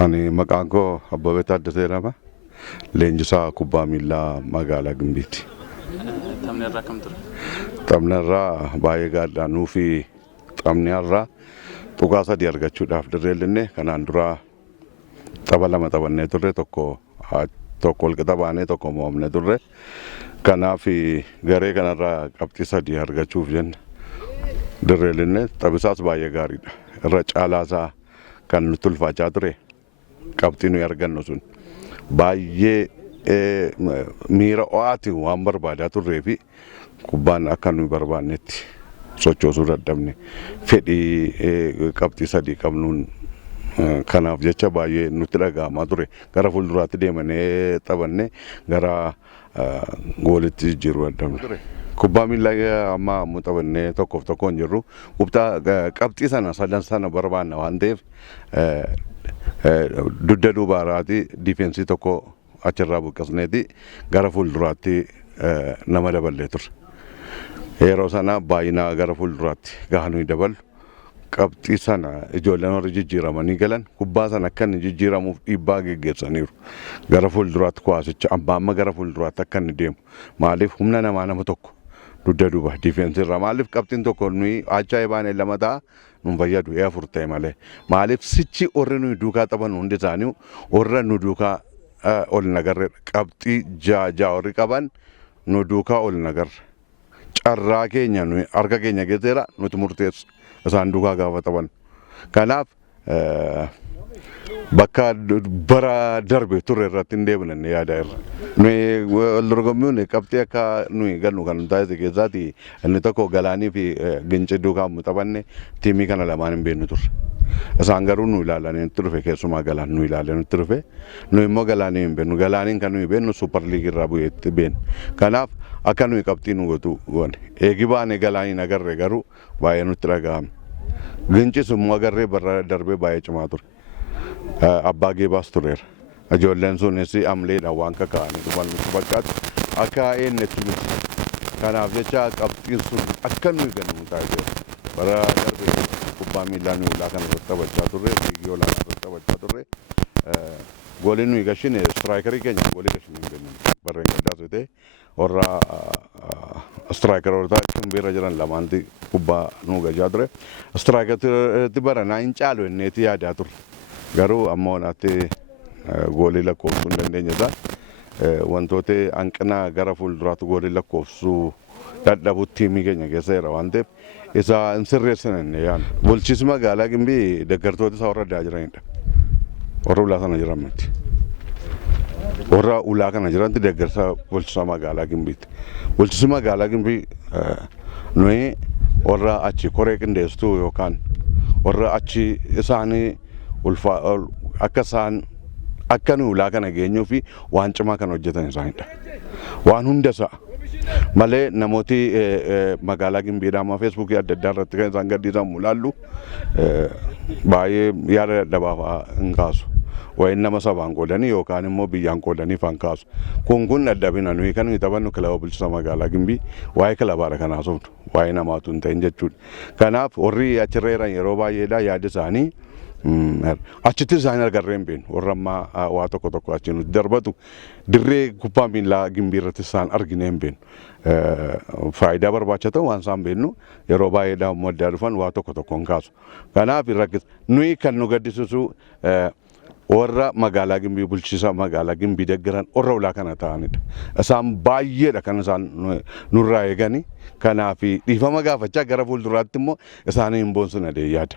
Ani maqaan koo Abbabee Taaddasee jedhama. Leenjisaa kubbaa miilaa magaalaa Gimbiiti. Taphni irraa kam ture? Taphni irraa baay'ee gaariidha. Nuufi taphni irraa tuqaa 3 argachuudhaaf dirreellinne kanaan dura tapha 2 taphannee turre, tokko ol qixa baanee tokko mo'amnee turre. Kanaaf garee kanarraa qabxii 3 argachuuf jenne dirreellinne taphisaas baay'ee gaariidha. Irra caalaasaa kan nutti ulfaachaa ture qabxii nuyi argannu sun baay'ee miira ho'aati waan barbaadaa turree fi kubbaan akka nuyi barbaannetti sochoosuu dadhabne fedhii qabxii 3 qabnuun kanaaf jecha baay'ee nutti dhaga'amaa ture. Gara fuulduraatti deemnee taphanne gara goolitti jijjiiruu dadhabne. Kubbaa miilaa amma taphannee tokkoof tokkoon jirru qabxii sadan sana barbaanna waan ta'eef dugda duubaarraati difeensii tokko achirraa buqqisneeti gara fuulduraatti nama daballee turre. Yeroo sana baay'inaa gara fuulduraatti gaafa nuyi daballu qabxii sana ijoolleen warri jijjiiramanii galan kubbaa sana akka inni jijjiiramuuf dhiibbaa geggeessaniiru. Gara fuulduraatti kuwaasicha amma gara fuulduraatti akka inni deemu maaliif humna nama tokko dugda duuba difeensii irraa maaliif qabxiin tokko nuyi achaa baanee 2 ta'a nun fayyadu 4 ta'e malee maaliif sichi warri nuyi duukaa taphan hundi isaanii warra nu duukaa ol nagarre qabxii 6 warri qaban nu duukaa ol nagarre carraa keenya nuyi harka keenya keesseera nuti murteessu isaan duukaa gaafa taphan. Kanaaf bakka bara darbe turre irratti hin deebinanne yaada irra. Nuyi wal dorgommiin qabxii akka nuyi gannu kan taasise keessaati inni tokko Galaanii fi Gincii duukaa taphanne tiimii kana lamaan hin beeknu turre. Isaan garuu nu ilaalanii nutti dhufe keessumaa Galaan nu ilaalee nutti dhufe. Nuyi immoo Galaanii hin beeknu. Galaaniin kan nuyi beeknu Suupar Liigii irraa bu'eetti beeknu. Kanaaf akka nuyi qabxii nu gootu goone. Eegi baanee Galaaniin agarre garuu baay'ee nutti dhaga'ame. Ginciis immoo agarree bara darbee baay'ee cimaa ture. Abbaa geebaas tureera. Ijoolleen sunis amleedhaan waan kaka'anii dhufan nutti fakkaatu akka eennetti miti. Kanaaf jecha qabxiin sun akka nuyi gannu taasiseera. Bara darbee kubbaa miilaa nuyi ulaa kana irratti taphachaa turre, liigii olaanaa irratti taphachaa turre. Gooliin nuyi gashine istiraayikarii keenya goolii gashine hin beeknu. Barreen gaddaas ta'e warra istiraayikaroota qinbiirra jiran lamaanti kubbaa nu gajaa ture. Istiraayikatti baranaa hin caalu inneeti yaadaa turre. Garuu amma wanaatti goolii lakkoofsuu hin dandeenye isaa wantoota hanqina gara fuulduraatti goolii lakkoofsuu dadhabuutti tiimii keenya keessa jira waan ta'eef isa hin sirreessine yaadna. Bulchiinsi magaalaa Gimbii deeggartoota isaa warra addaa jiranidha. Warra ulaa sana jiran miti. Warra ulaa kana jiranti deeggarsa bulchiinsa magaalaa Gimbiiti. Bulchiinsi magaalaa Gimbii nuyi warra achi koree qindeessituu yookaan warra achi isaanii akka nu ulaa kana geenyuu fi waan cimaa kan hojjetan isaanidha. Waan hunda isaa malee namooti magaalaa Gimbiidhaa amma feesbuukii adda addaa irratti kan isaan gadhiisan mul'allu baay'ee yaada dadhabaa hin kaasu. Waa'ee nama sabaan qoodanii yookaan immoo biyyaan qoodanii faan kaasu. Kun dadhabina nuyi kan nuyi taphannu kilaba bulchiinsa magaalaa Gimbii waa'ee kilabaadha kan haasofnu waa'ee namaatu hin ta'in jechuudha. Kanaaf warri achirra jiran yeroo baay'eedhaa yaada isaanii achitti isaan agarree hin beeknu. Warra ammaa waa tokko achi nuti darbatu dirree kubbaa miilaa Gimbii irratti isaan argine hin beeknu. Faayidaa barbaacha ta'u waan isaan beeknu yeroo baay'eedhaa immoo addaa dhufan waa tokko hin kaasu. Kanaaf nuyi kan nu gaddisiisu warra magaalaa Gimbii bulchiinsa magaalaa Gimbii deeggaran warra ulaa kana ta'anidha. Isaan baay'eedha kan isaan nurraa eegani. Kanaaf dhiifama gaafachaa gara fuulduraatti immoo isaanii hin boonsine yaada.